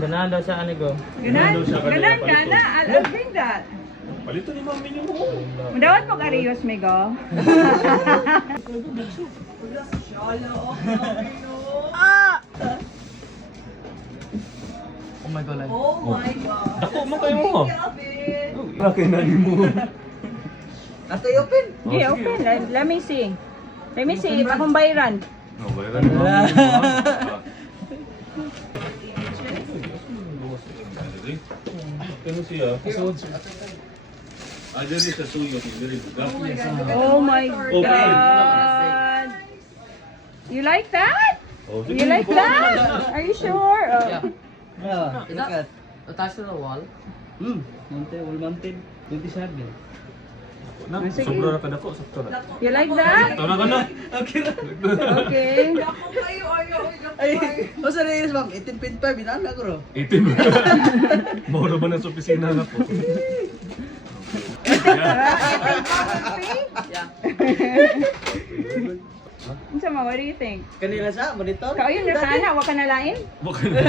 Ganahan daw siya ani go. Ganan, daw siya kanina, ganan ka palito. na. I'll bring that. Palito ni mami niyo mo. Madawat mo kariyos, Migo. Oh my god. Oh my God. Dako mo kayo mo. Laki na ni mo. Atay open. Okay, open. Let me see. Let me see. Akong bayaran. No, bayaran ni mami mo. Kano siya? Ah, dyan sa suyo. Oh my Okay. God. You like that? Oh, You like that? Are you sure? Oh. Ah, inakat. Attached to the wall. Mounted, wall mounted. 27. Na, Sige. sobra na kadako. Sakto na. You like that? Ito na ka na. Okay na. Okay. Ay, o sa reyes ma'am, 18.5, inana ko ro. 18. Mauro ba na sa opisina na po? What do you think? Kanila sa, monitor? Kau yung nakana, wag ka na lain? Baka na.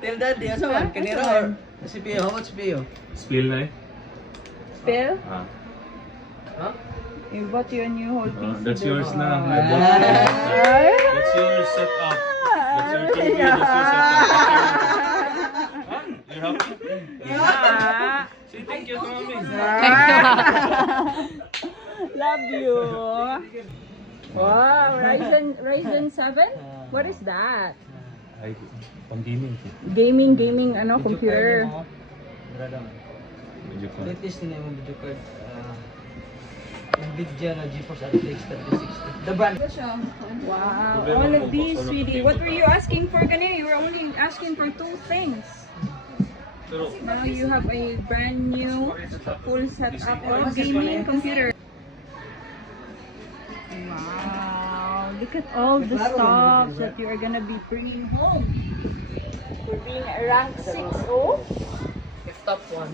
Tell daddy, asa man? Kanira or? CPU, how much CPU? Spill na eh. Spill? Ah. You bought you a new whole piece. That's yours na. Ay! That's your setup. That's your TV. That's your setup. You happy? Yeah. Say thank you to mommy. Love you. Wow, Ryzen 7? What is that? Ay, pang-gaming ko. Gaming ano computer. Medyo ko. Latest na yung video card. Nvidia na GeForce RTX 3060. The brand. Wow, all of these, sweetie. What were you asking for kanina? You were only asking for 2 things. Pero, Now you have a brand new full setup of gaming computer. Wow, look at all the stuff that you are gonna be bringing home. For being a rank 6. Oh, If top one.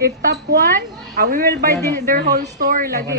if top 1, we will buy their whole store lagi.